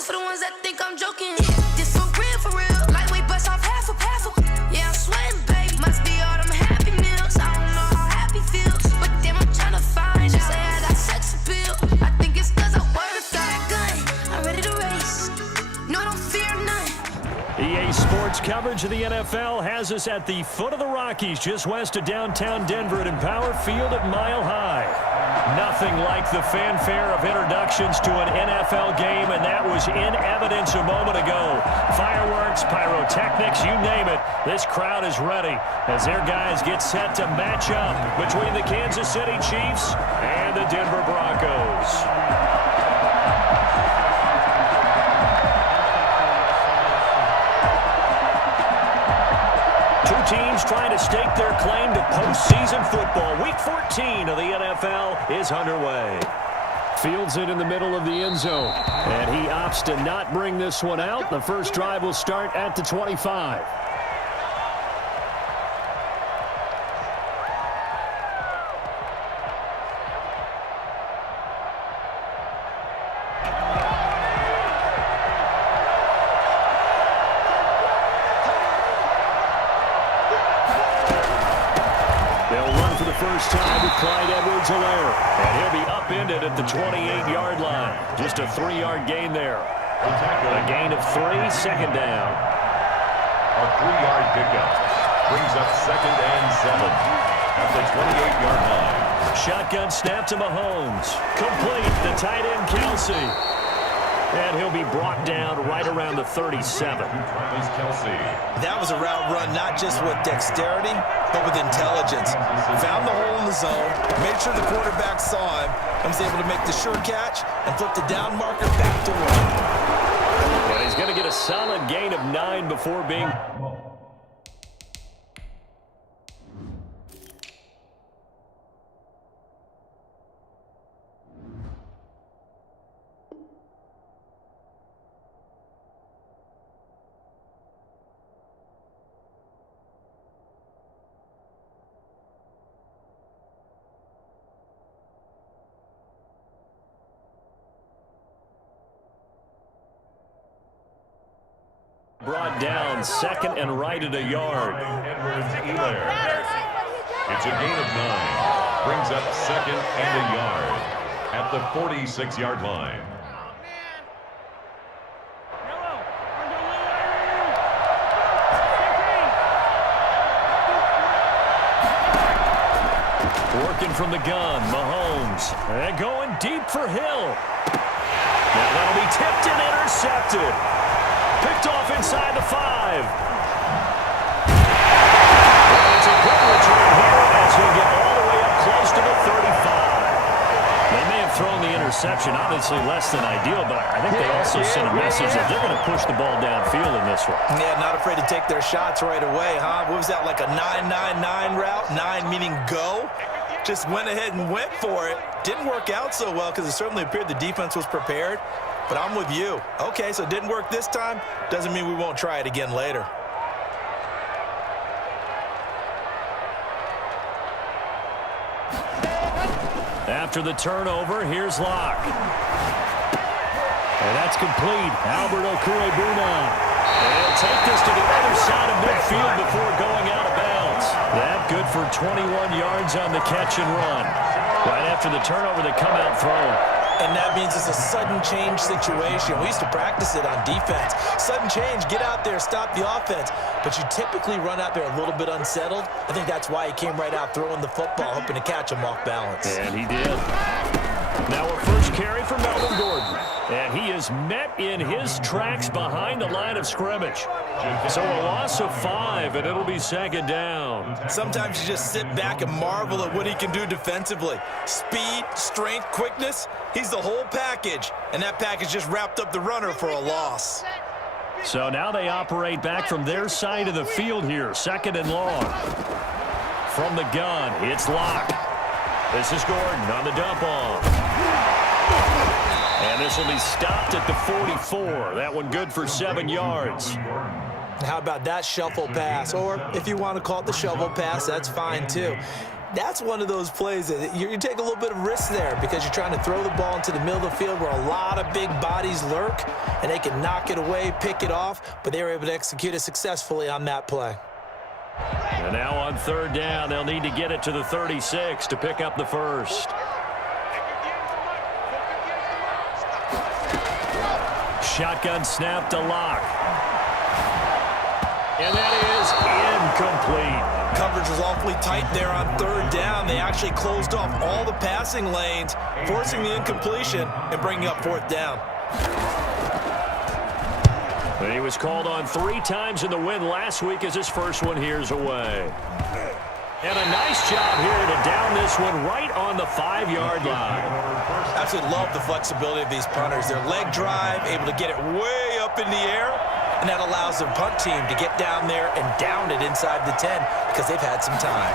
this for the ones that think I'm joking. This one real for real. Lightweight bust off half a. Yeah, I'm sweating, baby. Must be all them happy meals. I don't know how happy feels, but damn, I'm trying to find. She say I got sex appeal. I think it's 'cause I wear the fat gun. I'm ready to race. No, don't fear none. EA Sports coverage of the NFL has us at the foot of the Rockies, just west of downtown Denver at Empower Field at Mile High. Nothing like the fanfare of introductions to an NFL game, and that was in evidence a moment ago. Fireworks, pyrotechnics, you name it. This crowd is ready as their guys get set to match up between the Kansas City Chiefs and the Denver Broncos. Two teams trying to stake their claim to postseason football. Week 14 of the NFL is underway. Fields it in the middle of the end zone, and he opts to not bring this one out. The first drive will start at the 25. First time with Clyde Edwards-Helaire. And he'll be upended at the 28-yard line. Just a 3-yard gain there. A gain of 3, second down. A 3-yard pickup brings up 2nd and 7 at the 28-yard line. Shotgun snap to Mahomes. Complete. The tight end, Kelsey. And he'll be brought down right around the 37. That was a route run not just with dexterity, but with intelligence. Found the hole in the zone, made sure the quarterback saw him, and was able to make the sure catch and flip the down marker back to one. And he's going to get a solid gain of 9 before being... brought down, 2nd and right at a yard. It's a gain of 9. Brings up 2nd and a yard at the 46-yard line. Working from the gun, Mahomes. And going deep for Hill. Now that'll be tipped and intercepted. Picked off inside the 5. Well, it's a good return here as he'll get all the way up close to the 35. They may have thrown the interception, obviously less than ideal, but I think they also sent a message that they're going to push the ball downfield in this one. Yeah, not afraid to take their shots right away, huh? What was that, like a 9-9-9 route? 9 meaning go? Just went ahead and went for it. Didn't work out so well because it certainly appeared the defense was prepared. But I'm with you. Okay, so it didn't work this time. Doesn't mean we won't try it again later. After the turnover, here's Locke. And that's complete. Albert Okwuegbunam. And he'll take this to the other side of midfield before going out of bounds. That good for 21 yards on the catch and run. Right after the turnover, they come out throwing. And that means it's a sudden change situation. We used to practice it on defense. Sudden change, get out there, stop the offense. But you typically run out there a little bit unsettled. I think that's why he came right out throwing the football, hoping to catch him off balance. And he did. Now a first carry for Melvin Gordon. And he is met in his tracks behind the line of scrimmage. So a loss of 5, and it'll be 2nd down. Sometimes you just sit back and marvel at what he can do defensively. Speed, strength, quickness, he's the whole package. And that package just wrapped up the runner for a loss. So now they operate back from their side of the field here, 2nd and long. From the gun, it's Locke. This is Gordon on the dump off. And this will be stopped at the 44. That one good for 7 yards. How about that shuffle pass? Or if you want to call it the shovel pass, that's fine too. That's one of those plays that you take a little bit of risk there because you're trying to throw the ball into the middle of the field where a lot of big bodies lurk, and they can knock it away, pick it off, but they were able to execute it successfully on that play. And now on third down, they'll need to get it to the 36 to pick up the first. Shotgun snap to Locke. And that is incomplete. Coverage was awfully tight there on third down. They actually closed off all the passing lanes, forcing the incompletion and bringing up fourth down. And he was called on 3 times in the win last week as his first one here's away. And a nice job here to down this one right on the 5-yard line. Absolutely love the flexibility of these punters. Their leg drive, able to get it way up in the air, and that allows their punt team to get down there and down it inside the 10 because they've had some time.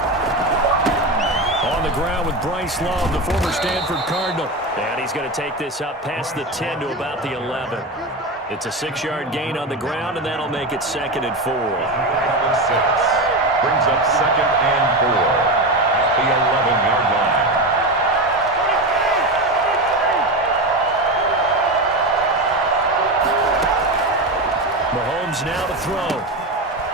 On the ground with Bryce Love, the former Stanford Cardinal. And he's going to take this up past the 10 to about the 11. It's a 6-yard gain on the ground, and that'll make it 2nd and 4. 6 brings up 2nd and 4 at the 11-yard line. Mahomes now to throw.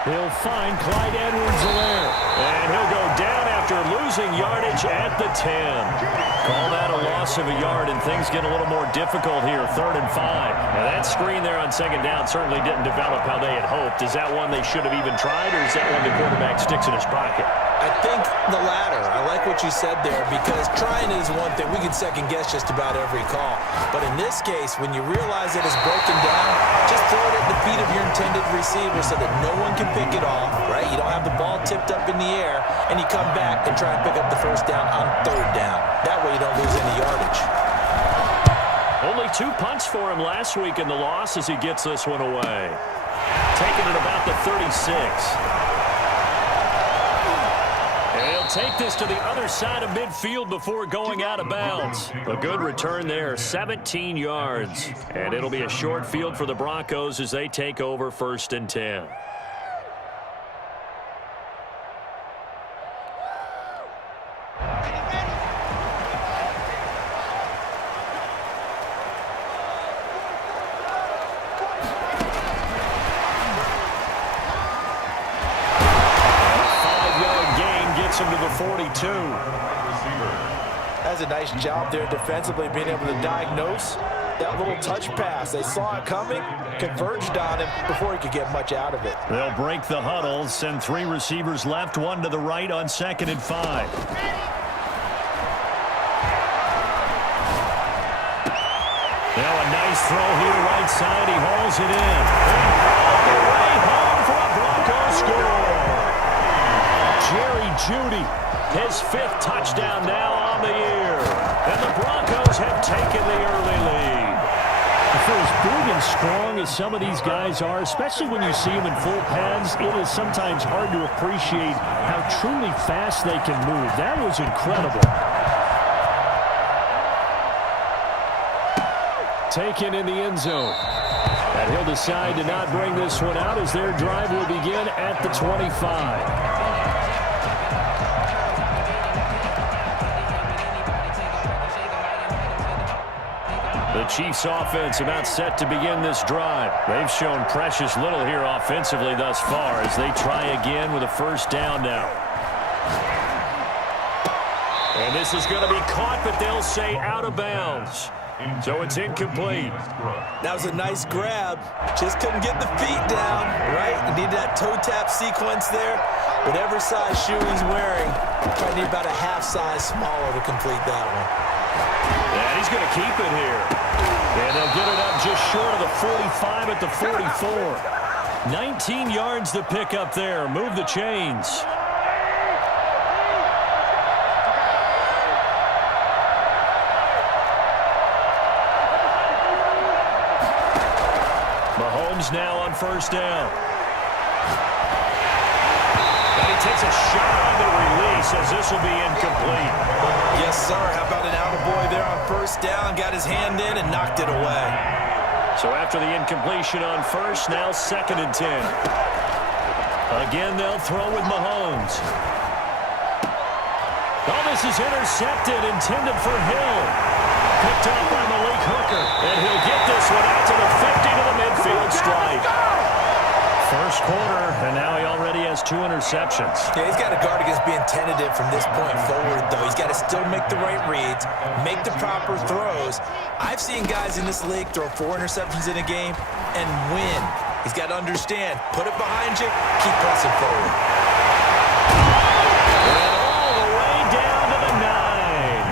He'll find Clyde Edwards-Helaire. And he'll go down after losing yardage at the 10. Call that a loss of a yard, and things get a little more difficult here, 3rd and 5. Now that screen there on 2nd down certainly didn't develop how they had hoped. Is that one they should have even tried, or is that one the quarterback sticks in his pocket? I think the latter. I like what you said there because trying is one thing. We can second guess just about every call. But in this case, when you realize that it's broken down, just throw it at the feet of your intended receiver so that no one can pick it off, right? You don't have the ball tipped up in the air, and you come back and try and pick up the first down on 3rd down. That way you don't lose any yardage. Only 2 punts for him last week in the loss as he gets this one away. Taking it about the 36. Take this to the other side of midfield before going out of bounds. A good return there, 17 yards. And it'll be a short field for the Broncos as they take over 1st and 10. Him to the 42. That's a nice job there defensively, being able to diagnose that little touch pass. They saw it coming, converged on him before he could get much out of it. They'll break the huddle, send 3 receivers left, 1 to the right on 2nd and 5. Now a nice throw here right side. He hauls it in. All the way home for a Broncos score. Jerry Jeudy, his 5th touchdown now on the year. And the Broncos have taken the early lead. For as big and strong as some of these guys are, especially when you see them in full pads, it is sometimes hard to appreciate how truly fast they can move. That was incredible. Taken in the end zone. And he'll decide to not bring this one out as their drive will begin at the 25. The Chiefs offense about set to begin this drive. They've shown precious little here offensively thus far as they try again with a 1st down now. And this is going to be caught, but they'll say out of bounds. So it's incomplete. That was a nice grab. Just couldn't get the feet down, right? You need that toe tap sequence there. Whatever size shoe he's wearing, probably need about a half size smaller to complete that one. And he's going to keep it here. And they'll get it up just short of the 45 at the 44. 19 yards to pick up there. Move the chains. Mahomes now on 1st down. And he takes a shot on the release as this will be incomplete. Yes, sir. How about an attaboy there on 1st down? Got his hand in and knocked it away. So after the incompletion on 1st, now 2nd and 10. Again, they'll throw with Mahomes. Oh, this is intercepted, intended for Hill. Picked up by Malik Hooker. And he'll get this one out to the 50 to the midfield stripe. First quarter, and now he already has 2 interceptions. Yeah, he's got to guard against being tentative from this point forward, though. He's got to still make the right reads, make the proper throws. I've seen guys in this league throw 4 interceptions in a game and win. He's got to understand, put it behind you, keep pressing forward. And all the way down to the 9.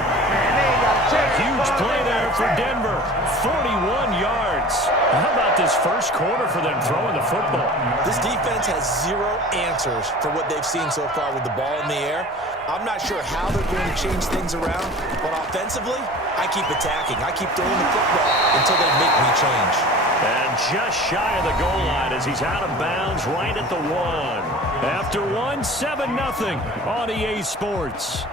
A huge play there for Denver. 41 yards. How about this first quarter for them throwing the football? This defense has 0 answers for what they've seen so far with the ball in the air. I'm not sure how they're going to change things around, but offensively, I keep attacking. I keep throwing the football until they make me change. And just shy of the goal line as he's out of bounds right at the 1. After 1, 7-0 on EA Sports.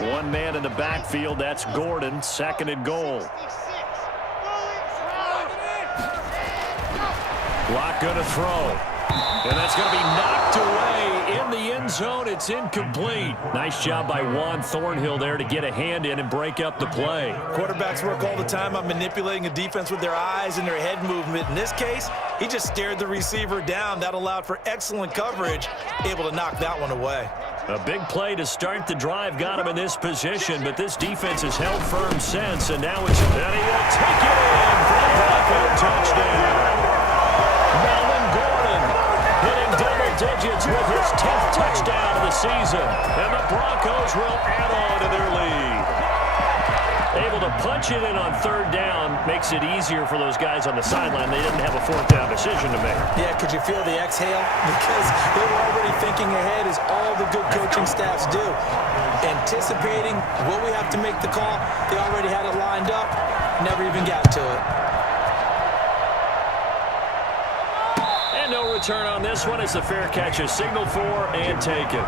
One man in the backfield, that's Gordon, 2nd and goal. Block going to throw. And that's going to be knocked away in the end zone. It's incomplete. Nice job by Juan Thornhill there to get a hand in and break up the play. Quarterbacks work all the time on manipulating a defense with their eyes and their head movement. In this case, he just stared the receiver down. That allowed for excellent coverage, able to knock that one away. A big play to start the drive got him in this position, but this defense has held firm since, and now it's... And he will take it in for the Bronco touchdown. Melvin Gordon hitting double digits with his 10th touchdown of the season, and the Broncos will add on to their lead. Able to punch it in on 3rd down makes it easier for those guys on the sideline. They didn't have a 4th down decision to make. Yeah, could you feel the exhale? Because they were already thinking ahead, as all the good coaching staffs do. Anticipating, will we have to make the call? They already had it lined up, never even got to it. And no return on this one. It's a fair catch, a signal for, and take it.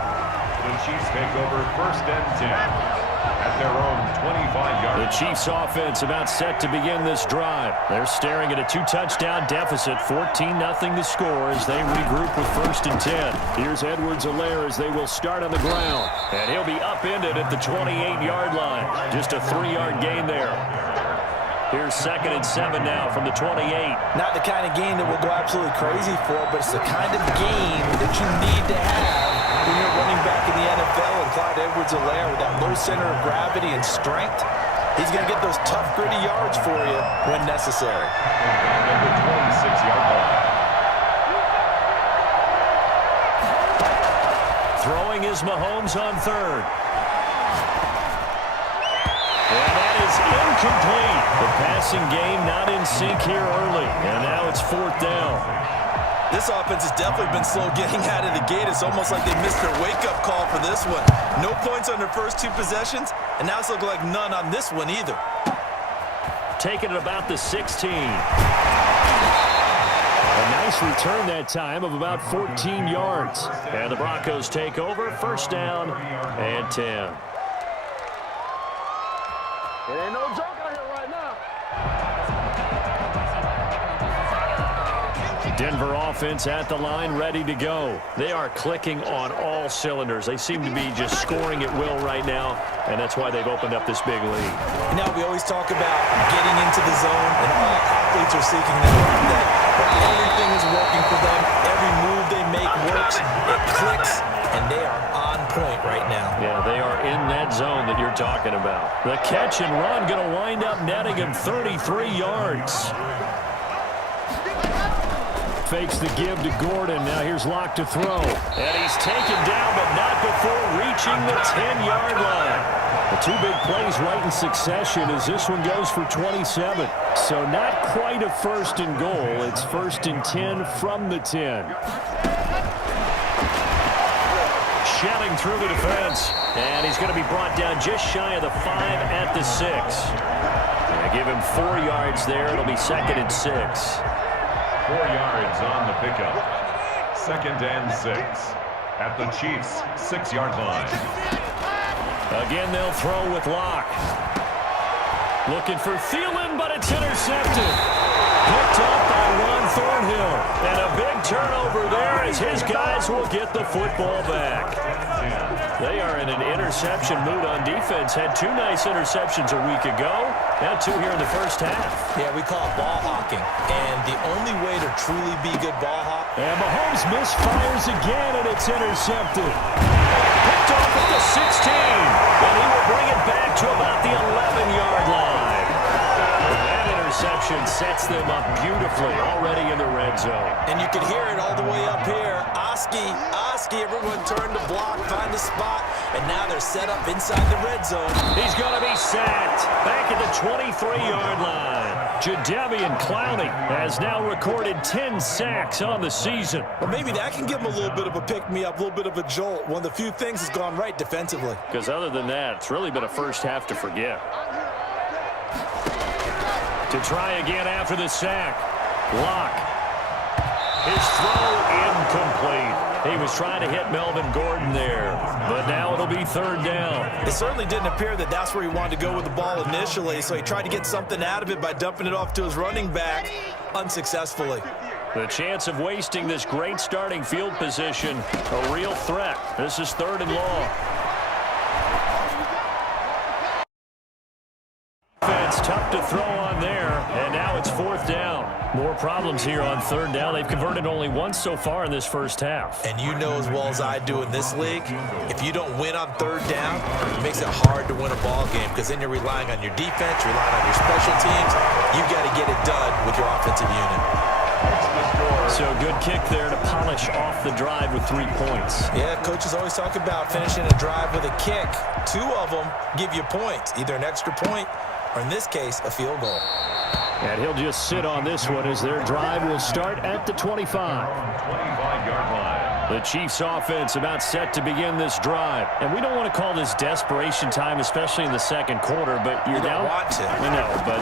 The Chiefs take over 1st and 10. At their own 25-yard. The Chiefs offense about set to begin this drive. They're staring at a 2-touchdown deficit, 14-0 the score as they regroup with 1st and 10. Here's Edwards-Helaire as they will start on the ground. And he'll be upended at the 28-yard line. Just a 3-yard gain there. Here's 2nd and 7 now from the 28. Not the kind of game that we'll go absolutely crazy for, but it's the kind of game that you need to have when you're running back in the NFL. And Clyde Edwards-Helaire with that low center of gravity and strength, he's going to get those tough, gritty yards for you when necessary. At the 26-yard line. Throwing is Mahomes on 3rd. And that is incomplete. The passing game not in sync here early. And now it's 4th down. This offense has definitely been slow getting out of the gate. It's almost like they missed their wake-up call for this one. No points on their first 2 possessions, and now it's looking like none on this one either. Taking it about the 16. A nice return that time of about 14 yards. And the Broncos take over, 1st down and 10. It ain't no joke out here right now. Denver offense at the line, ready to go. They are clicking on all cylinders. They seem to be just scoring at will right now, and that's why they've opened up this big lead. Now, we always talk about getting into the zone, and all athletes are seeking that every day. But everything is working for them. Every move they make works. It clicks, and they are on point right now. Yeah, they are in that zone that you're talking about. The catch and run going to wind up netting him 33 yards. Fakes the give to Gordon. Now here's Locke to throw. And he's taken down, but not before reaching the 10-yard line. The 2 big plays right in succession as this one goes for 27. So not quite a 1st and goal. It's 1st and 10 from the 10. Shelling through the defense. And he's going to be brought down just shy of the 5 at the 6. And give him 4 yards there. It'll be 2nd and 6. 4 yards on the pickup. 2nd and 6. At the Chiefs' 6-yard line. Again, they'll throw with Locke. Looking for Thielen. but it's intercepted. Picked up by Juan Thornhill. And a big turnover there as his guys will get the football back. They are in an interception mood on defense. Had 2 nice interceptions a week ago. Now 2 here in the first half. Yeah, we call it ball hawking. And the only way to truly be good ball hawk. And Mahomes misfires again, and it's intercepted. Picked off at the 16. And he will bring it back to about the 11-yard line. That interception sets them up beautifully already in the red zone. And you can hear it all the way up here. Oski, everyone turned to block, find a spot, and now they're set up inside the red zone. He's going to be sacked back at the 23-yard line. Jadeveon Clowney has now recorded 10 sacks on the season. Well, maybe that can give him a little bit of a pick-me-up, a little bit of a jolt. One of the few things has gone right defensively. Because other than that, it's really been a first half to forget. To try again after the sack. Locke. His throw incomplete. He was trying to hit Melvin Gordon there, but now it'll be 3rd down. It certainly didn't appear that that's where he wanted to go with the ball initially, so he tried to get something out of it by dumping it off to his running back unsuccessfully. The chance of wasting this great starting field position, a real threat. This is 3rd and long. Defense tough to throw on there, and now it's 4th down. More problems here on 3rd down. They've converted only once so far in this first half. And you know as well as I do in this league, if you don't win on 3rd down, it makes it hard to win a ball game because then you're relying on your defense, you're relying on your special teams. You've got to get it done with your offensive unit. So good kick there to polish off the drive with 3 points. Yeah, coaches always talk about finishing a drive with a kick. 2 of them give you points, either an extra point or in this case, a field goal. And he'll just sit on this one as their drive will start at the 25. 25-yard line. The Chiefs offense about set to begin this drive. And we don't want to call this desperation time, especially in the second quarter, but you're down. You don't want to. I know, but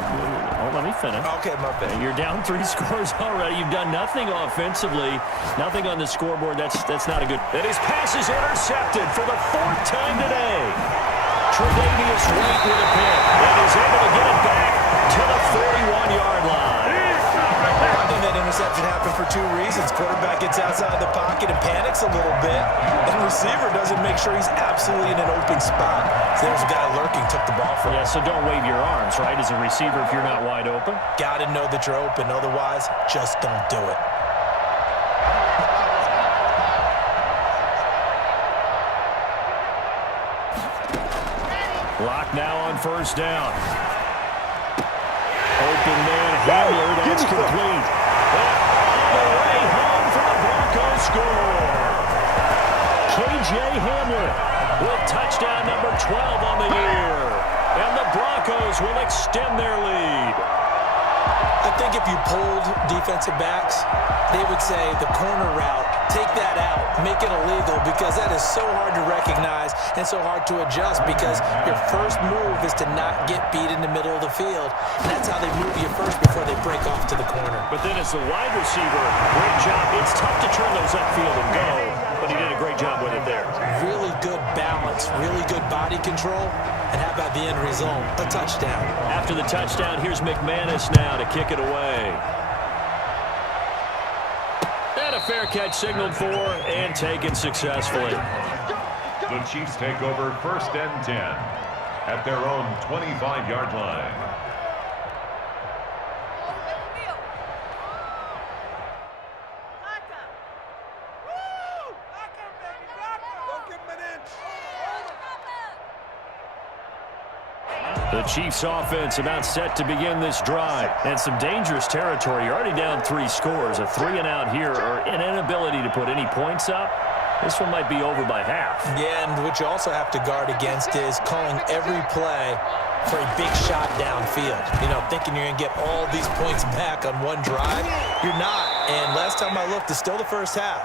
let me finish. Okay, my bad. You're down 3 scores already. You've done nothing offensively, nothing on the scoreboard. That's not a good. And his pass is intercepted for the 4th time today. Tre'Davious White with a pick and is able to get it back to the 41-yard line. I think that interception happened for 2 reasons. Quarterback gets outside the pocket and panics a little bit, and receiver doesn't make sure he's absolutely in an open spot. So there's a guy lurking, took the ball from him. Yeah, so don't wave your arms, right, as a receiver if you're not wide open. Got to know that you're open. Otherwise, just don't do it. Lock now on 1st down. Open man, Hamler, that's complete. All the way home for the Broncos score. K.J. Hamler with touchdown number 12 on the year. And the Broncos will extend their lead. I think if you polled defensive backs, they would say the corner route, take that out, make it illegal, because that is so hard to recognize and so hard to adjust because your first move is to not get beat in the middle of the field. And that's how they move you first before they break off to the corner. But then as the wide receiver, great job. It's tough to turn those upfield and go, but he did a great job with it there. Really good balance, really good body control, and how about the end result? A touchdown. After the touchdown, here's McManus now to kick it away. And a fair catch signaled for and taken successfully. The Chiefs take over 1st and 10 at their own 25-yard line. The Chiefs offense about set to begin this drive. And some dangerous territory. You're already down 3 scores. A 3 and out here or an inability to put any points up. This one might be over by half. Yeah, and what you also have to guard against is calling every play for a big shot downfield. You know, thinking you're going to get all these points back on one drive. You're not. And last time I looked, it's still the first half.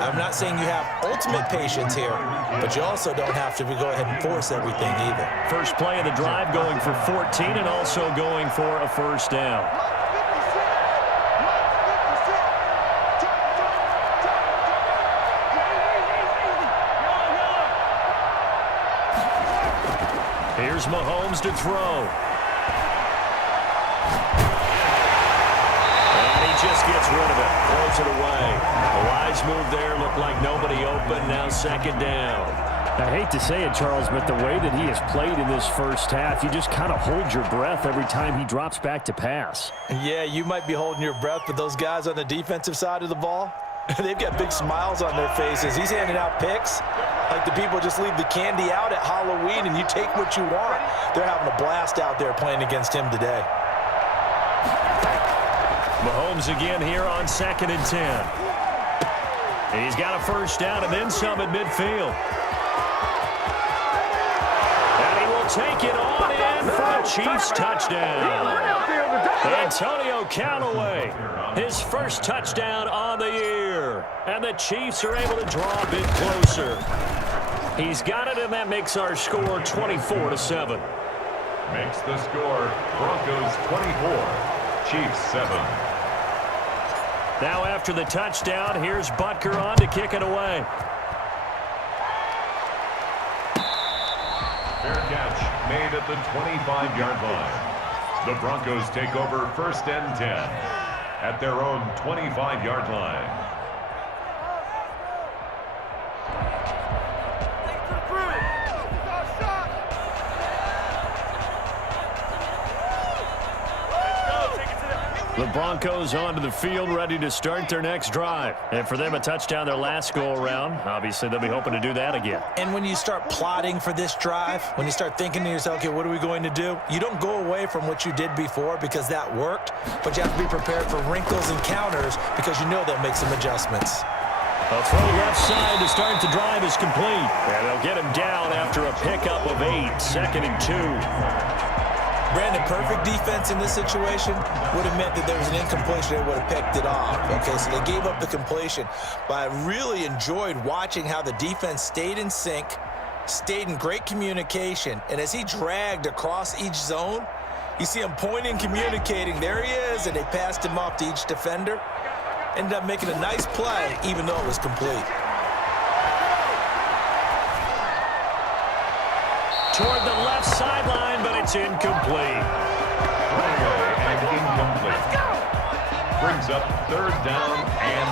I'm not saying you have ultimate patience here, but you also don't have to go ahead and force everything either. First play of the drive going for 14 and also going for a 1st down. Here's Mahomes to throw. just gets rid of it. Throws it away. A wise move there. Looked like nobody open. Now second down. I hate to say it, Charles, but the way that he has played in this first half, you just kind of hold your breath every time he drops back to pass. Yeah, you might be holding your breath, but those guys on the defensive side of the ball, they've got big smiles on their faces. He's handing out picks like the people just leave the candy out at Halloween and you take what you want. They're having a blast out there playing against him today. Mahomes again here on 2nd and 10. He's got a first down and then some at midfield. And he will take it on in for a Chiefs touchdown. Antonio Callaway, his first touchdown on the year. And the Chiefs are able to draw a bit closer. He's got it, and that makes our score 24-7. Makes the score Broncos 24, Chiefs 7. Now after the touchdown, here's Butker on to kick it away. Fair catch made at the 25-yard line. The Broncos take over 1st and 10 at their own 25-yard line. The Broncos onto the field, ready to start their next drive. And for them, a touchdown their last go-around. Obviously, they'll be hoping to do that again. And when you start plotting for this drive, when you start thinking to yourself, okay, what are we going to do? You don't go away from what you did before because that worked, but you have to be prepared for wrinkles and counters because you know they'll make some adjustments. A throw left side to start the drive is complete. And they'll get him down after a pickup of 8, 2nd and 2. Brandon, perfect defense in this situation would have meant that there was an incompletion. They would have picked it off. Okay, so they gave up the completion. But I really enjoyed watching how the defense stayed in sync, stayed in great communication. And as he dragged across each zone, you see him pointing, communicating. There he is, and they passed him off to each defender. Ended up making a nice play, even though it was complete. Toward the left sideline, but it's incomplete. Throwaway and incomplete. Brings up 3rd down and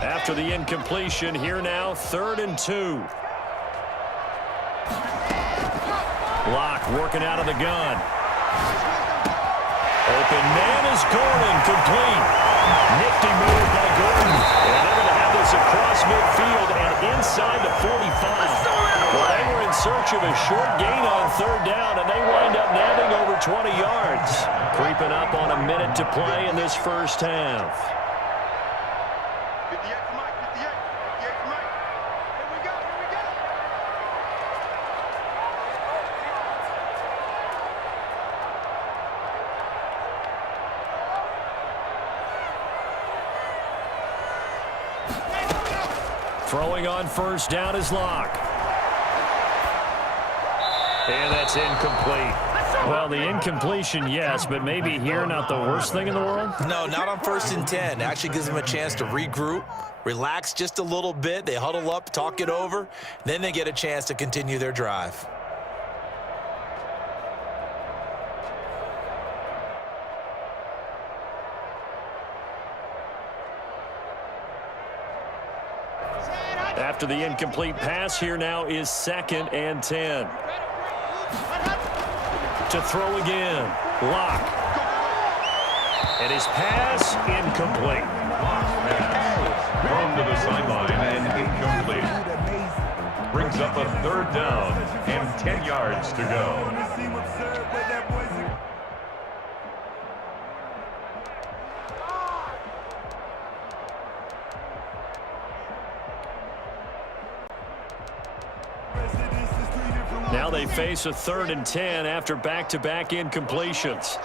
2. After the incompletion, here now, 3rd and 2. Locke working out of the gun. Open man is Gordon, complete. Nifty move by Gordon. And they're going to have this across midfield and inside the 45. Well, they were in search of a short gain on 3rd down, and they wind up nabbing over 20 yards. Creeping up on a minute to play in this first half. Throwing on 1st down is Locke. And that's incomplete. Well, the incompletion, yes, but maybe here not the worst thing in the world? No, not on 1st and 10. Actually gives them a chance to regroup, relax just a little bit. They huddle up, talk it over. Then they get a chance to continue their drive. After the incomplete pass, here now is 2nd and 10. To throw again, Locke. And his pass, incomplete. Thrown to the sideline and incomplete. Brings up a 3rd down and 10 yards to go. Now they face a 3rd and 10 after back-to-back incompletions.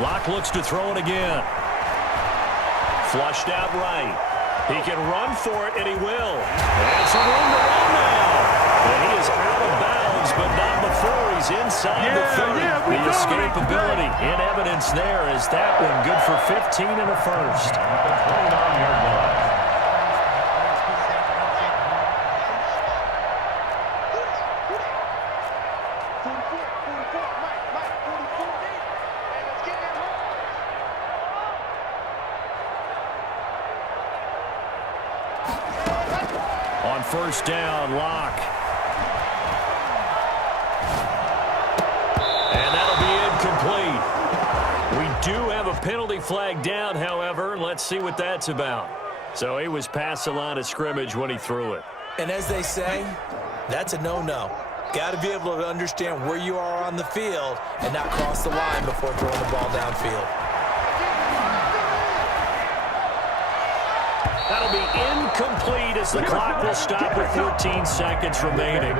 Locke looks to throw it again. Flushed out right. He can run for it, and he will. And some room to run now. And he is out of bounds, but not before he's inside the 30. The escapability in evidence there as that one good for 15 and a first. At the 29-yard line. On first down, Locke. And that'll be incomplete. We do have a penalty flag down, however. Let's see what that's about. So he was past the line of scrimmage when he threw it. And as they say, that's a no-no. Got to be able to understand where you are on the field and not cross the line before throwing the ball downfield. That'll be incomplete as the clock will stop with 14 seconds remaining.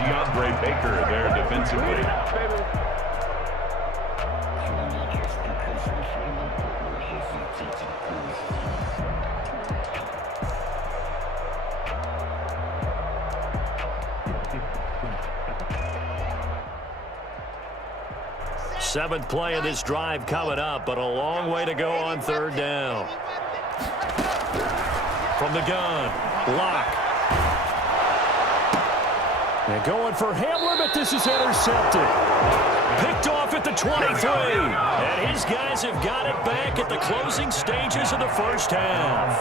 DeAndre Baker there defensively. Seventh play of this drive coming up, but a long way to go on third down. From the gun, Locke. And going for Hamler, but this is intercepted. Picked off at the 23. And his guys have got it back at the closing stages of the first half.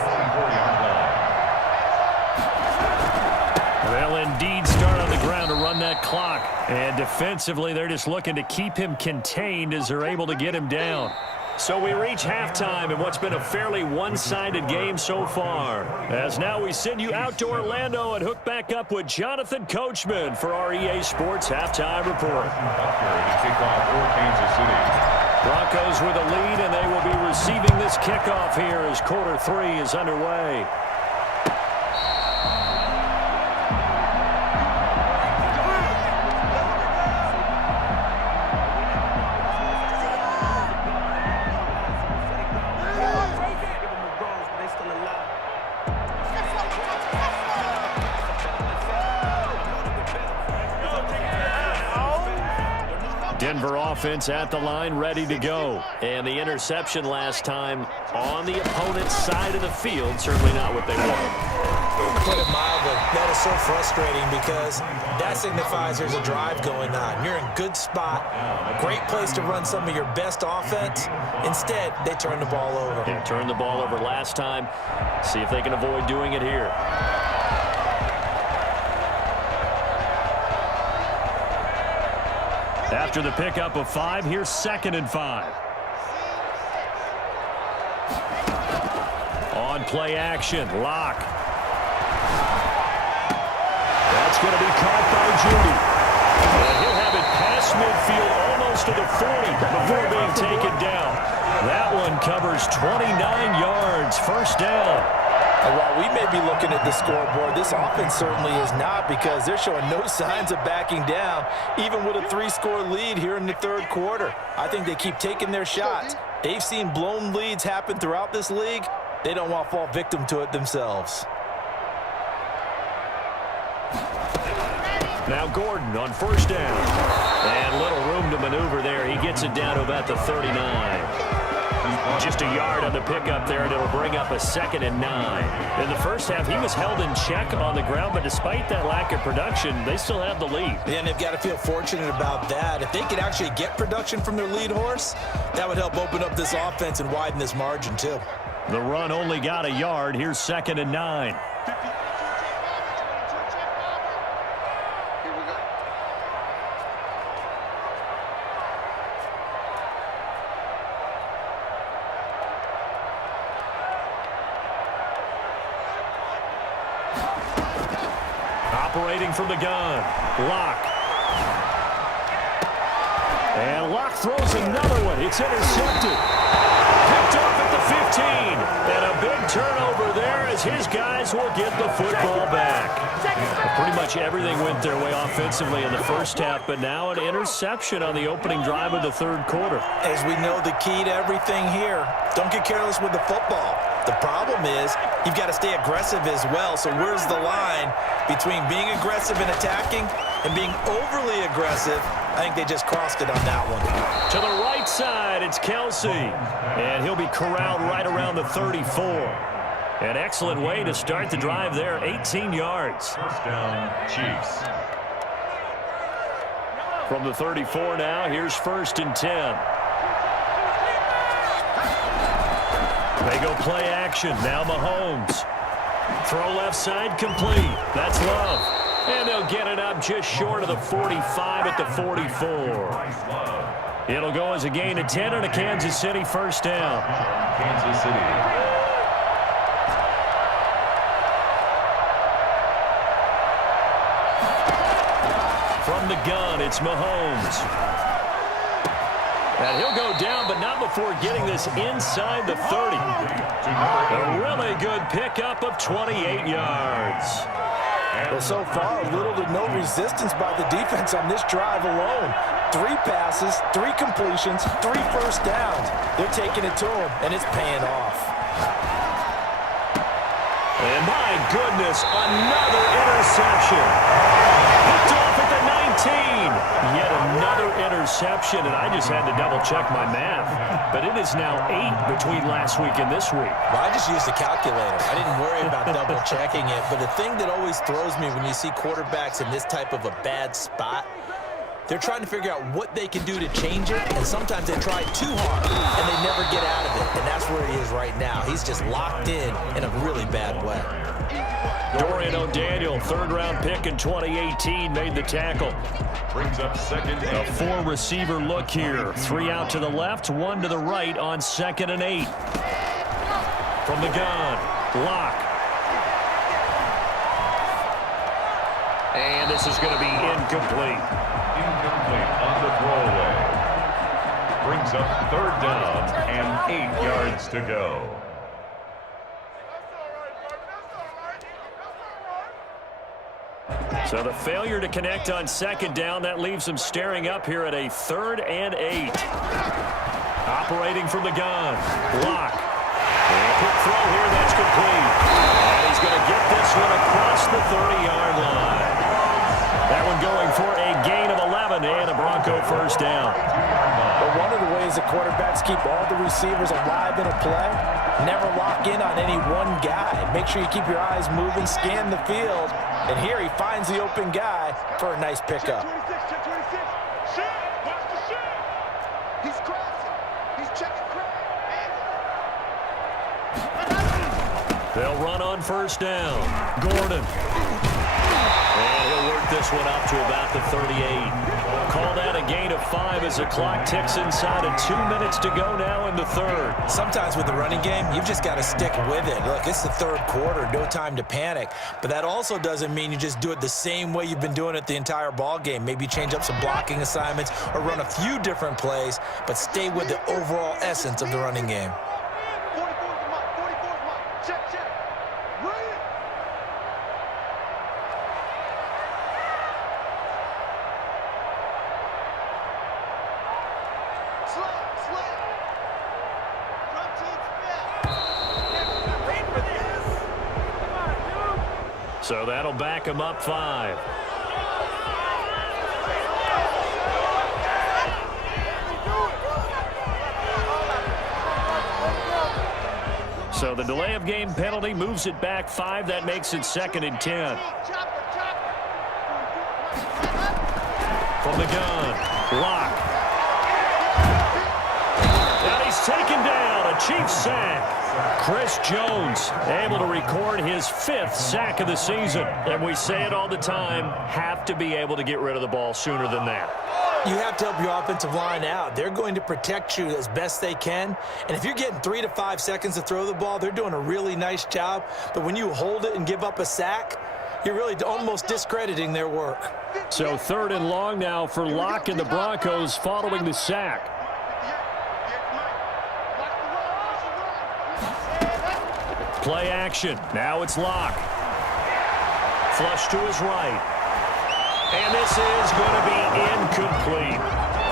They'll indeed start on the ground to run that clock. And defensively, they're just looking to keep him contained as they're able to get him down. So we reach halftime in what's been a fairly one-sided game so far. As now we send you out to Orlando and hook back up with Jonathan Coachman for our EA Sports Halftime Report. To kick off for Kansas City. Broncos with a lead, and they will be receiving this kickoff here as quarter 3 is underway. Denver offense at the line, ready to go. And the interception last time on the opponent's side of the field, certainly not what they wanted. Put it mildly, that is so frustrating because that signifies there's a drive going on. You're in good spot, great place to run some of your best offense. Instead, they turn the ball over. Yeah, turned the ball over last time. See if they can avoid doing it here. After the pickup of 5, here's 2nd and 5. On play action, Locke. That's going to be caught by Judy. And he'll have it past midfield almost to the 40 before being taken down. That one covers 29 yards, first down. And while we may be looking at the scoreboard, this offense certainly is not because they're showing no signs of backing down, even with a 3-score lead here in the third quarter. I think they keep taking their shots. They've seen blown leads happen throughout this league. They don't want to fall victim to it themselves. Now Gordon on first down. And little room to maneuver there. He gets it down to about the 39. Just a yard on the pickup there, and it'll bring up a 2nd and 9. In the first half, he was held in check on the ground, but despite that lack of production, they still have the lead. Yeah, and they've got to feel fortunate about that. If they could actually get production from their lead horse, that would help open up this offense and widen this margin too. The run only got a yard. Here's 2nd and 9. Operating from the gun, Locke. And Locke throws another one. It's intercepted. Picked off at the 15. And a big turnover there as his guys will get the football back. Pretty much everything went their way offensively in the first half, but now an interception on the opening drive of the third quarter. As we know, the key to everything here, don't get careless with the football. The problem is you've got to stay aggressive as well. So where's the line between being aggressive and attacking and being overly aggressive? I think they just crossed it on that one. To the right side, it's Kelsey. And he'll be corralled right around the 34. An excellent way to start the drive there, 18 yards. First down, Chiefs. From the 34 now, here's 1st and 10. They go play action. Now Mahomes. Throw left side complete. That's Love. And they'll get it up just short of the 45 at the 44. It'll go as a gain of 10 and a Kansas City first down. Kansas City. From the gun, it's Mahomes. And he'll go down, but not before getting this inside the 30. A really good pickup of 28 yards. Well, so far, little to no resistance by the defense on this drive alone. 3 passes, 3 completions, 3 first downs. They're taking it to him, and it's paying off. And my goodness, another interception. Picked off at the 19. Yet another interception, and I just had to double-check my math. But it is now 8 between last week and this week. Well, I just used a calculator. I didn't worry about double-checking it. But the thing that always throws me when you see quarterbacks in this type of a bad spot, they're trying to figure out what they can do to change it, and sometimes they try too hard, and they never get out of it. And that's where he is right now. He's just locked in a really bad way. Dorian O'Daniel, 3rd-round pick in 2018, made the tackle. Brings up 2nd and A 4-receiver look here. 3 out to the left, 1 to the right on 2nd and 8. From the gun, Locke. And this is going to be incomplete. incomplete on the throwaway. Brings up 3rd down and 8 yards to go. So the failure to connect on 2nd down, that leaves them staring up here at a 3rd and 8. Operating from the gun, Locke. Quick throw here, that's complete. And he's going to get this one across the 30-yard line. That one going for a gain of 11 and a Bronco first down. But one of the ways the quarterbacks keep all the receivers alive in a play, never lock in on any one guy. Make sure you keep your eyes moving, scan the field, and here he finds the open guy for a nice pickup. He's crossing. He's checking crack. They'll run on first down. Gordon. And he'll work this one up to about the 38. Call that a gain of 5 as the clock ticks inside of 2 minutes to go now in the 3rd. Sometimes with the running game, you've just got to stick with it. Look, it's the 3rd quarter, no time to panic. But that also doesn't mean you just do it the same way you've been doing it the entire ball game. Maybe change up some blocking assignments or run a few different plays, but stay with the overall essence of the running game. 44's the mark. 44's mark. Check. Run it. Slide. Drum team spin. Wait for this. Come on, dude. So that'll back him up 5. So the delay of game penalty moves it back 5. That makes it 2nd and 10. From the gun, Locke. And he's taken down, a Chiefs sack. Chris Jones able to record his 5th sack of the season. And we say it all the time, have to be able to get rid of the ball sooner than that. You have to help your offensive line out. They're going to protect you as best they can. And if you're getting 3 to 5 seconds to throw the ball, they're doing a really nice job. But when you hold it and give up a sack, you're really almost discrediting their work. So 3rd and long now for Locke and the Broncos following the sack. Play action. Now it's Locke. Flush to his right. And this is going to be incomplete.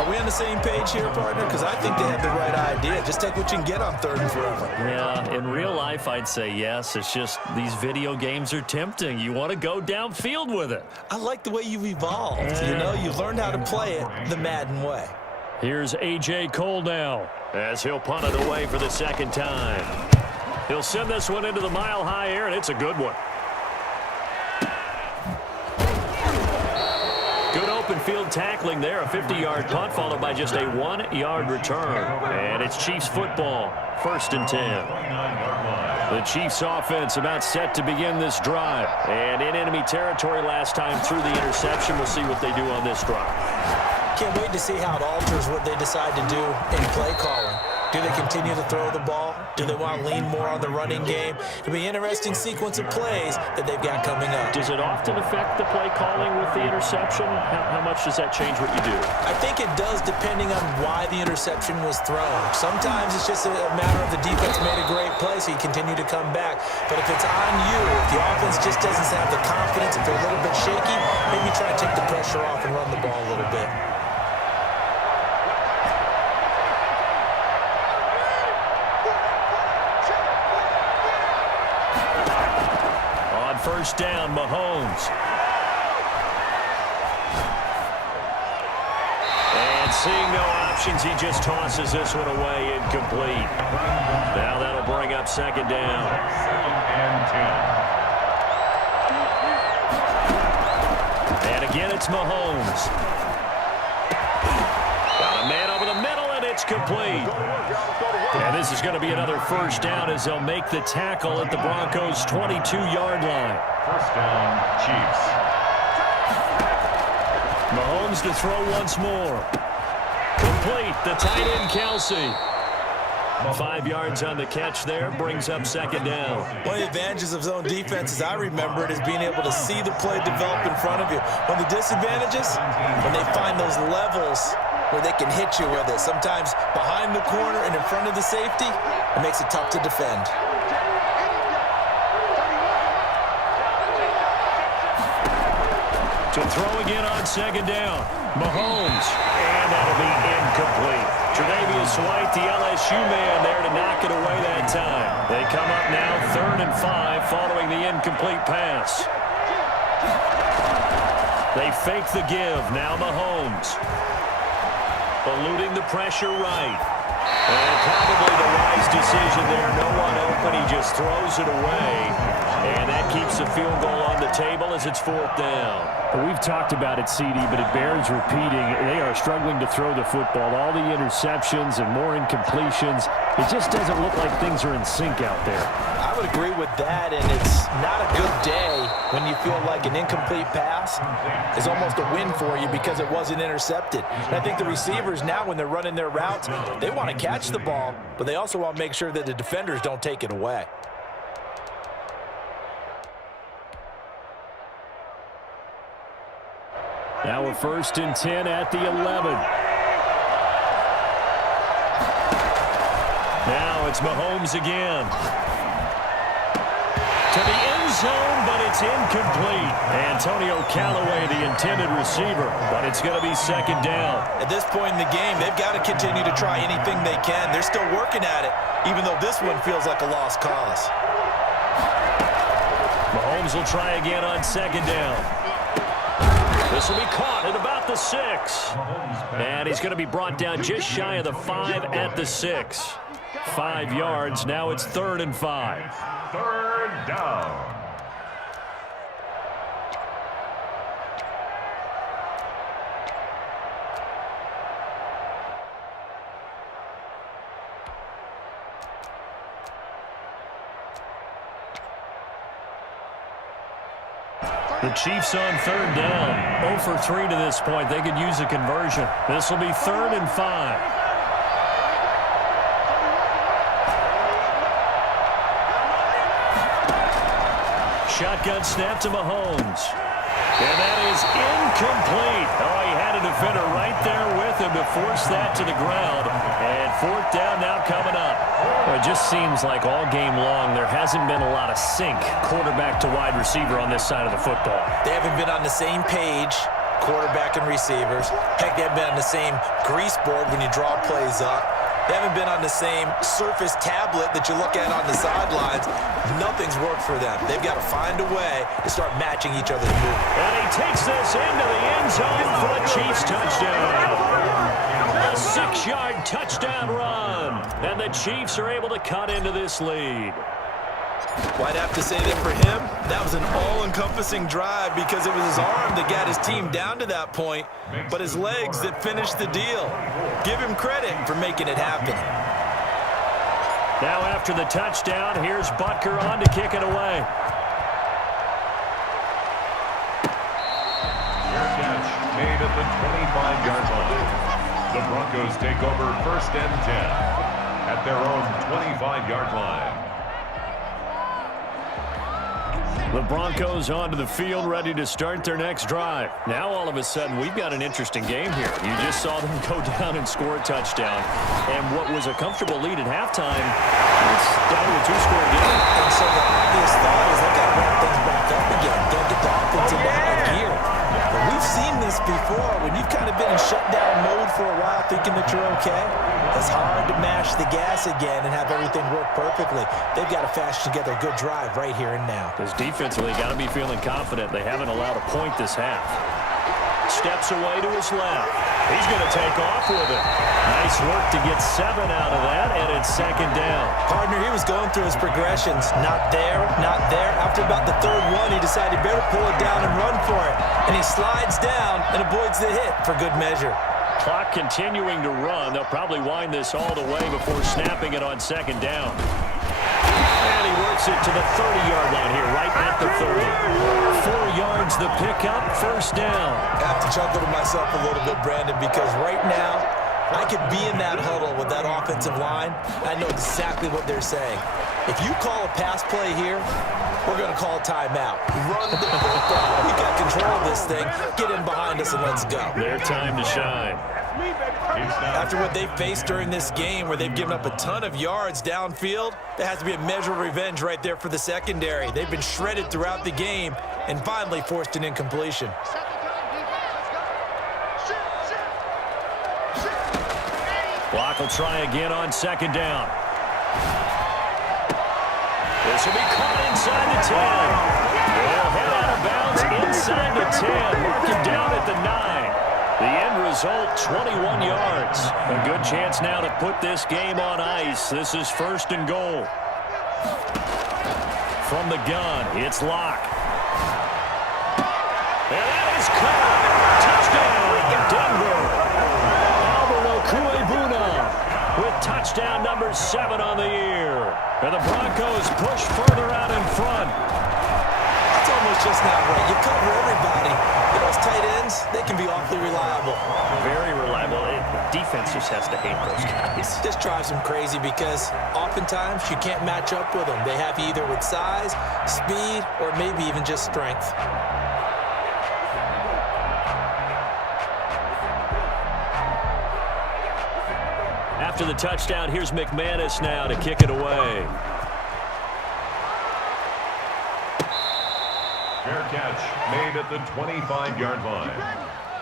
Are we on the same page here, partner? Because I think they have the right idea. Just take what you can get on 3rd and forever. Yeah, in real life, I'd say yes. It's just these video games are tempting. You want to go downfield with it. I like the way you've evolved. You know, you've learned how to play it the Madden way. Here's A.J. Cole now as he'll punt it away for the 2nd time. He'll send this one into the mile-high air, and it's a good one. Good open field tackling there. A 50-yard punt followed by just a 1-yard return. And it's Chiefs football. 1st and 10. The Chiefs offense about set to begin this drive. And in enemy territory last time through the interception. We'll see what they do on this drive. Can't wait to see how it alters what they decide to do in play calling. Do they continue to throw the ball? Do they want to lean more on the running game? It'll be an interesting sequence of plays that they've got coming up. Does it often affect the play calling with the interception? How much does that change what you do? I think it does depending on why the interception was thrown. Sometimes it's just a matter of the defense made a great play, so you continue to come back. But if it's on you, if the offense just doesn't have the confidence, if they're a little bit shaky, maybe try and take the pressure off and run the ball a little bit. First down, Mahomes. And seeing no options, he just tosses this one away, incomplete. Now that'll bring up 2nd down. 2nd and 10. And again, it's Mahomes. Got a man over the middle, and it's complete. And this is going to be another 1st down as they'll make the tackle at the Broncos' 22-yard line. 1st down, Chiefs. Mahomes to throw once more. Complete, the tight end, Kelsey. 5 yards on the catch there, brings up 2nd down. One of the advantages of zone defense, as I remember it, is being able to see the play develop in front of you. One of the disadvantages, when they find those levels where they can hit you with it. Sometimes behind the corner and in front of the safety, it makes it tough to defend. To throw again on 2nd down. Mahomes. And that'll be incomplete. Tre'Davious White, the LSU man there to knock it away that time. They come up now 3rd and 5 following the incomplete pass. They fake the give. Now Mahomes. Eluding the pressure right. And probably the wise decision there. No one open. He just throws it away. And that keeps the field goal on the table as it's 4th down. But we've talked about it, CD, but it bears repeating. They are struggling to throw the football. All the interceptions and more incompletions. It just doesn't look like things are in sync out there. I would agree with that, and it's not a good day when you feel like an incomplete pass is almost a win for you because it wasn't intercepted. And I think the receivers now, when they're running their routes, they want to catch the ball, but they also want to make sure that the defenders don't take it away. Now we're 1st and 10 at the 11. Now it's Mahomes again. To the end zone, but it's incomplete. Antonio Callaway, the intended receiver, but it's going to be 2nd down. At this point in the game, they've got to continue to try anything they can. They're still working at it, even though this one feels like a lost cause. Mahomes will try again on 2nd down. This will be caught at about the 6. And he's going to be brought down just shy of the 5 at the 6. 5 yards. Now it's 3rd and 5. 3rd down. The Chiefs on 3rd down. 0 for 3 to this point. They could use a conversion. This will be 3rd and 5. Shotgun snap to Mahomes. And that is incomplete. Oh, he had a defender right there with him to force that to the ground. And 4th down now coming up. Well, it just seems like all game long there hasn't been a lot of sync quarterback to wide receiver on this side of the football. They haven't been on the same page quarterback and receivers. Heck, they haven't been on the same grease board when you draw plays up. They haven't been on the same Surface tablet that you look at on the sidelines. Nothing's worked for them. They've got to find a way to start matching each other's movement. And he takes this into the end zone for the Chiefs touchdown. A 6-yard touchdown run. And the Chiefs are able to cut into this lead. Well, I'd have to say that for him, that was an all-encompassing drive because it was his arm that got his team down to that point, but his legs that finished the deal. Give him credit for making it happen. Now after the touchdown, here's Butker on to kick it away. Fair catch made at the 25-yard line. The Broncos take over 1st and 10 at their own 25-yard line. The Broncos onto the field, ready to start their next drive. Now, all of a sudden, we've got an interesting game here. You just saw them go down and score a touchdown. And what was a comfortable lead at halftime, it's down to a 2-score game. And so the obvious thought is they got to ramp things back up again. Don't get the offense into high gear. But we've seen this before. When you've kind of been in shutdown mode for a while thinking that you're okay, it's hard to mash the gas again and have everything work perfectly. They've got to fashion together a good drive right here and now. Because defensively, got to be feeling confident. They haven't allowed a point this half. Steps away to his left. He's going to take off with it. Nice work to get 7 out of that, and it's 2nd down. Partner, he was going through his progressions. Not there, not there. After about the 3rd one, he decided he better pull it down and run for it. And he slides down and avoids the hit for good measure. Clock continuing to run. They'll probably wind this all the way before snapping it on 2nd down. And he works it to the 30-yard line here, right at the 30. 4 yards the pickup, 1st down. I have to chuckle to myself a little bit, Brandon, because right now, I could be in that huddle with that offensive line. I know exactly what they're saying. If you call a pass play here, we're going to call timeout. Run the football. We got control of this thing. Get in behind us and let's go. Their time to shine. After what they faced during this game where they've given up a ton of yards downfield, there has to be a measure of revenge right there for the secondary. They've been shredded throughout the game and finally forced an incompletion. Block will try again on 2nd down. This will be caught inside the 10. They'll head out of bounds inside the 10. Mark him down at the 9. The end result, 21 yards. A good chance now to put this game on ice. This is 1st and goal. From the gun, it's Locke. And that is caught. Touchdown, Denver. Alvaro Cuebuna with touchdown number 7 on the year. And the Broncos push further out in front. It's almost just not right. You cover everybody. Those tight ends, they can be awfully reliable. Very reliable. Defense just has to hate those guys. This drives them crazy because oftentimes you can't match up with them. They have you either with size, speed, or maybe even just strength. After the touchdown, here's McManus now to kick it away. Fair catch made at the 25-yard line.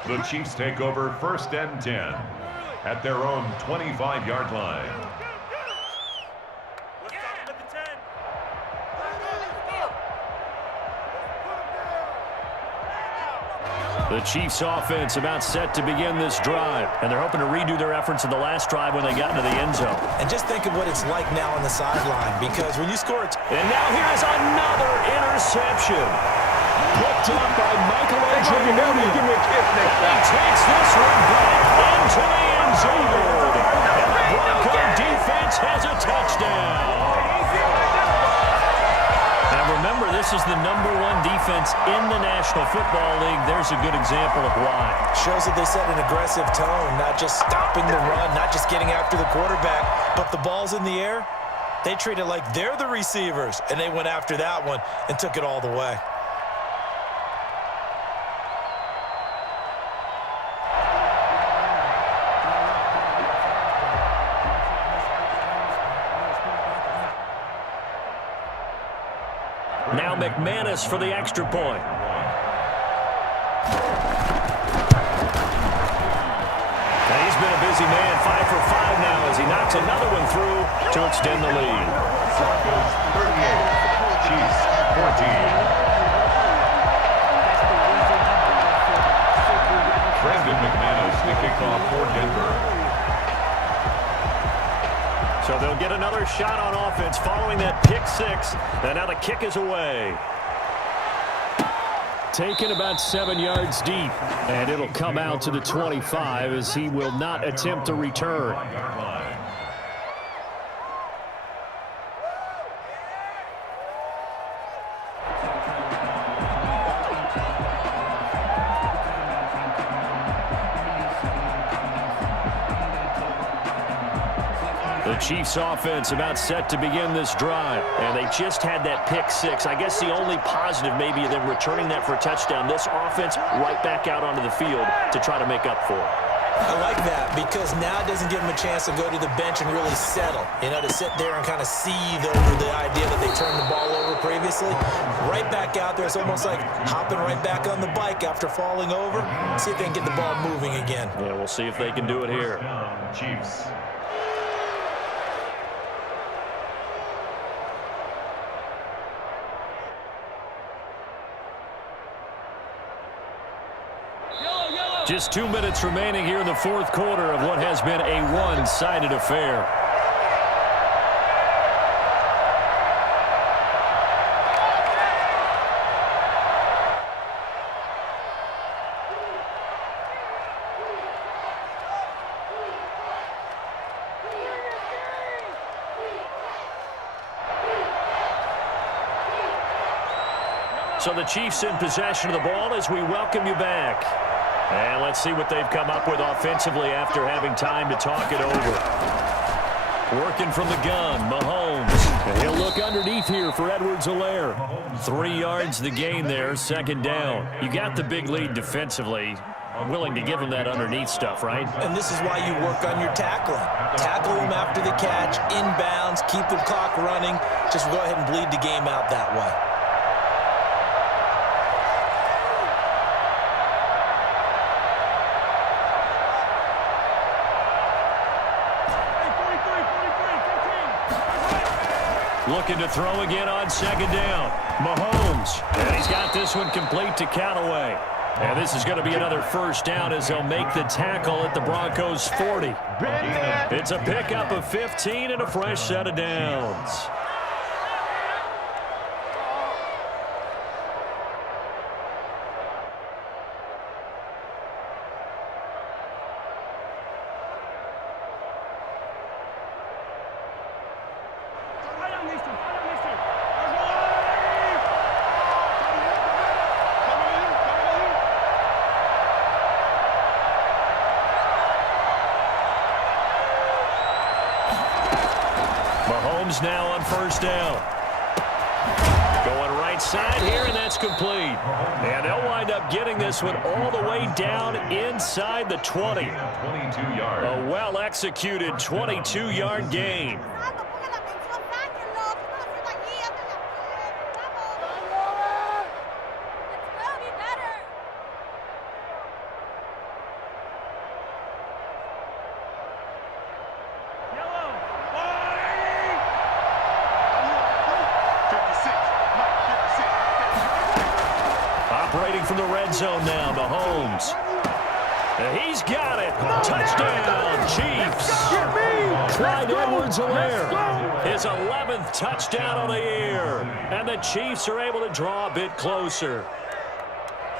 The Chiefs take over 1st and 10 at their own 25-yard line. The Chiefs offense about set to begin this drive, and they're hoping to redo their efforts in the last drive when they got into the end zone. And just think of what it's like now on the sideline, because when you score and now here's another interception. Picked up by Michelangelo. He takes this one back into the end zone. And the Bronco defense has a touchdown. Now remember, this is the #1 defense in the National Football League. There's a good example of why. shows that they set an aggressive tone, not just stopping the run, not just getting after the quarterback, but the ball's in the air. They treat it like they're the receivers, and they went after that one and took it all the way. Now McManus for the extra point. busy man, 5 for 5 now as he knocks another one through to extend the lead. Broncos 38, Chiefs 14. Brandon McManus to kick off for Denver. So they'll get another shot on offense following that pick six. And now the kick is away. Taken about 7 yards deep. And it'll come out to the 25 as he will not attempt to return. The Chiefs offense about set to begin this drive. And they just had that pick six. I guess the only positive maybe of them returning that for a touchdown. This offense right back out onto the field to try to make up for it. I like that because now it doesn't give them a chance to go to the bench and really settle. You know, to sit there and kind of seethe over the idea that they turned the ball over previously. Right back out there. It's almost like hopping right back on the bike after falling over. See if they can get the ball moving again. Yeah, we'll see if they can do it here. Chiefs. Just 2 minutes remaining here in the fourth quarter of what has been a one-sided affair. So the Chiefs in possession of the ball as we welcome you back. And let's see what they've come up with offensively after having time to talk it over. Working from the gun, Mahomes. And he'll look underneath here for Edwards-Helaire. 3 yards the gain there, second down. You got the big lead defensively. Willing to give him that underneath stuff, right? And this is why you work on your tackling. Tackle him after the catch, inbounds, keep the clock running. Just go ahead and bleed the game out that way. Looking to throw again on second down. Mahomes. And he's got this one complete to Callaway. And this is going to be another first down as they'll make the tackle at the Broncos' 40. It's a pickup of 15 and a fresh set of downs. Mahomes now on first down. Going right side here, and that's complete. And they'll wind up getting this one all the way down inside the 20. 22 yards. A well-executed 22-yard gain. Operating from the red zone now, Mahomes. He's got it. Touchdown, Chiefs. Clyde Edwards-Helaire. His 11th touchdown on the year. And the Chiefs are able to draw a bit closer.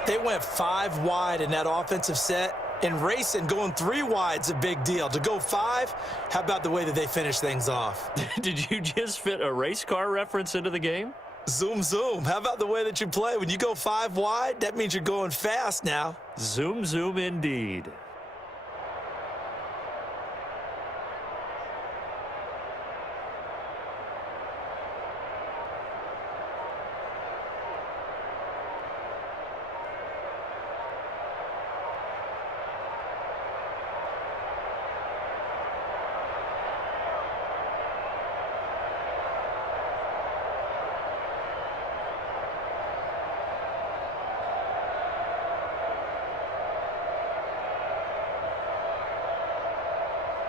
They went 5 wide in that offensive set. And racing, going 3 wide's a big deal. To go 5, how about the way that they finish things off? Did you just fit a race car reference into the game? Zoom, zoom. How about the way that you play? When you go 5 wide, that means you're going fast now. Zoom, zoom indeed.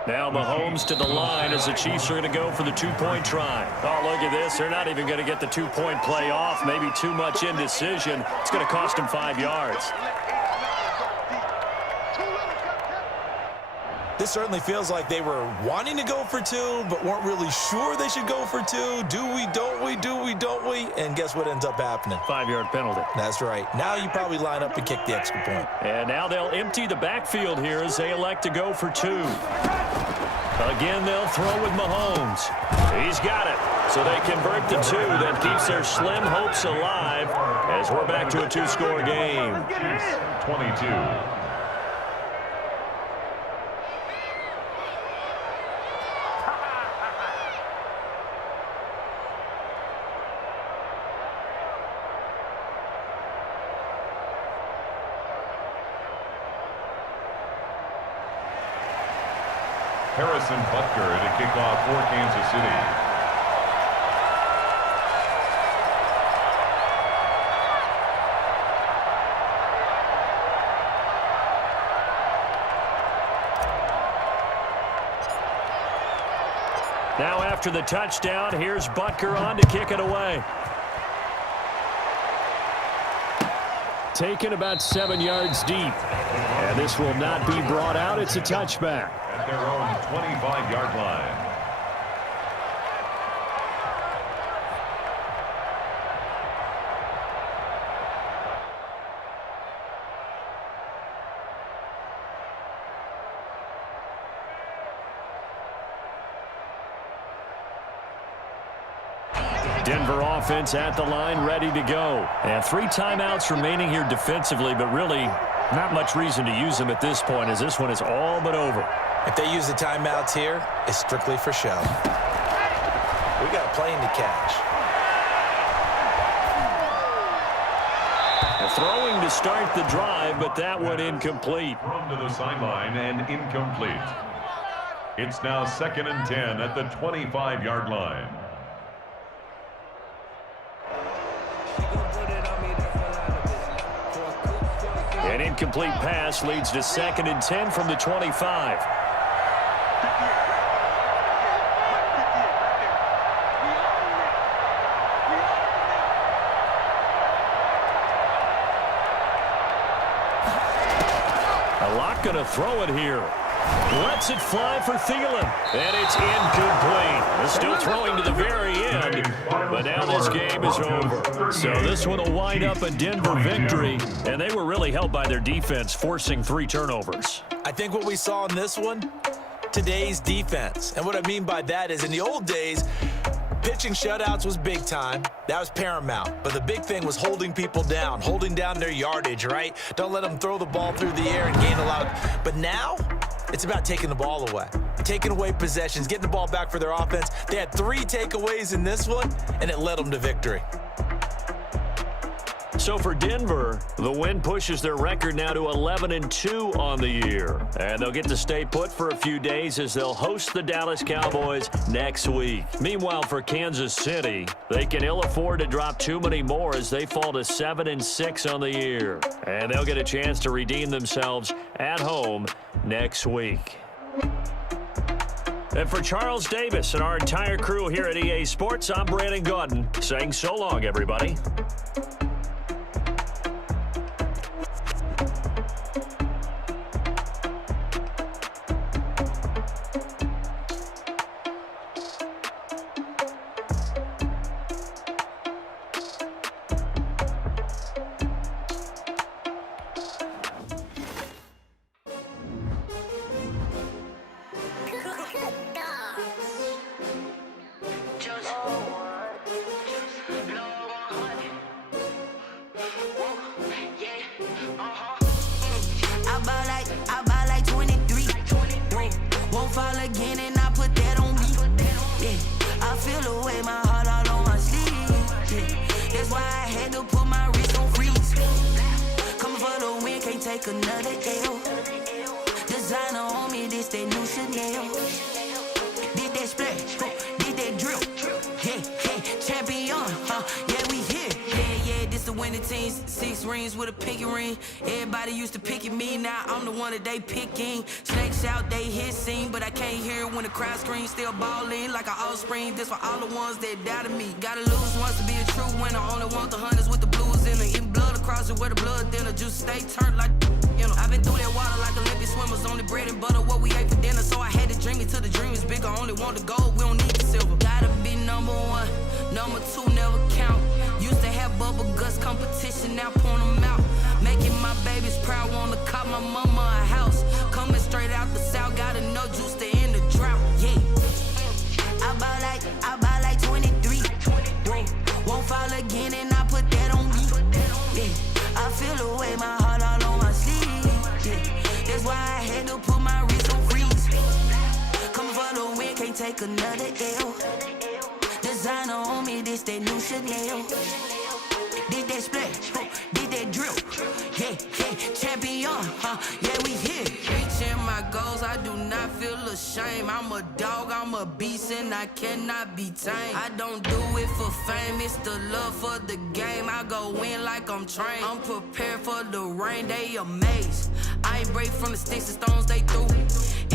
Now Mahomes to the line as the Chiefs are going to go for the two-point try. Oh, look at this. They're not even going to get the two-point play off. Maybe too much indecision. It's going to cost them 5 yards. This certainly feels like they were wanting to go for two, but weren't really sure they should go for two. Do we, don't we, do we, don't we? And guess what ends up happening? 5-yard penalty. That's right. Now you probably line up and kick the extra point. And now they'll empty the backfield here as they elect to go for two. Again, they'll throw with Mahomes. He's got it. So they convert the two. That keeps their slim hopes alive as we're back to a two-score game. 22. Harrison Butker to kick off for Kansas City. Now after the touchdown, here's Butker on to kick it away. Taken about 7 yards deep. And this will not be brought out. It's a touchback. At their own 25-yard line. Denver offense at the line, ready to go. And 3 timeouts remaining here defensively, but really not much reason to use them at this point as this one is all but over. If they use the timeouts here, it's strictly for show. We got a plane to catch. Throwing to start the drive, but that one incomplete. Thrown to the sideline and incomplete. It's now 2nd and 10 at the 25-yard line. An incomplete pass leads to 2nd and 10 from the 25. A lot going to throw it here. Lets it fly for Thielen. And it's incomplete. Still throwing to the very end. But now this game is over. So this one will wind up a Denver victory. And they were really helped by their defense, forcing 3 turnovers. I think what we saw in this one, today's defense. And what I mean by that is in the old days, pitching shutouts was big time. That was paramount. But the big thing was holding people down, holding down their yardage, right? Don't let them throw the ball through the air and gain a lot. But now, it's about taking the ball away. Taking away possessions, getting the ball back for their offense. They had 3 takeaways in this one, and it led them to victory. So for Denver, the win pushes their record now to 11-2 on the year. And they'll get to stay put for a few days as they'll host the Dallas Cowboys next week. Meanwhile, for Kansas City, they can ill afford to drop too many more as they fall to 7-6 on the year. And they'll get a chance to redeem themselves at home next week. And for Charles Davis and our entire crew here at EA Sports, I'm Brandon Gaudin saying so long, everybody. Another L. Designer on me, this that new Chanel. Did that splash, did that drip. Hey, hey, champion, yeah, we here. Yeah, this the winning teams, 6 rings with a pinky ring. Everybody used to picking me, now I'm the one that they picking. Snakes out, they hissing, but I can't hear when the crowd screams. Still balling like an offspring. This for all the ones that doubted me. Gotta lose once to be a true winner. Only want the hunters with the blues in it. Eating blood across it where the blood thinner. Juice stay turned like you know. I've been through that water like Olympic swimmers. Only bread and butter what we ate for dinner. So I had to dream it till the dream is bigger. Only want the gold, we don't need the silver. Gotta be number 1, number 2 never count. Used to have bubble guts competition, now point them out. Making my babies proud, wanna cop my mama a house. Coming straight out the south, gotta know juice to end the drought. Yeah, I bought like 23. Whoa, won't fall again and I put that on me. Yeah, I feel the way, my heart all on my sleeve. Yeah, that's why I had to put my wrist on freeze. Coming for the win, can't take another L. Designer on me, this that new Chanel. Did that splash, did that drill. Yeah, champion, yeah, we here. Reaching my goals, I do not feel ashamed. I'm a dog, I'm a beast, and I cannot be tamed. I don't do it for fame, it's the love for the game. I go in like I'm trained. I'm prepared for the rain, they amazed. I ain't break from the sticks and stones they threw.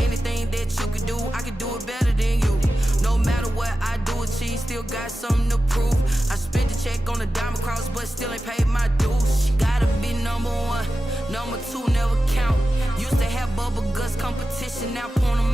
Anything that you can do, I can do it better than you. No matter what I do, achieve, still got something to prove. I spent the check on the diamond cross, but still ain't paid my dues. Gotta be number 1, number 2 never count. Used to have bubble guts competition, now point 'em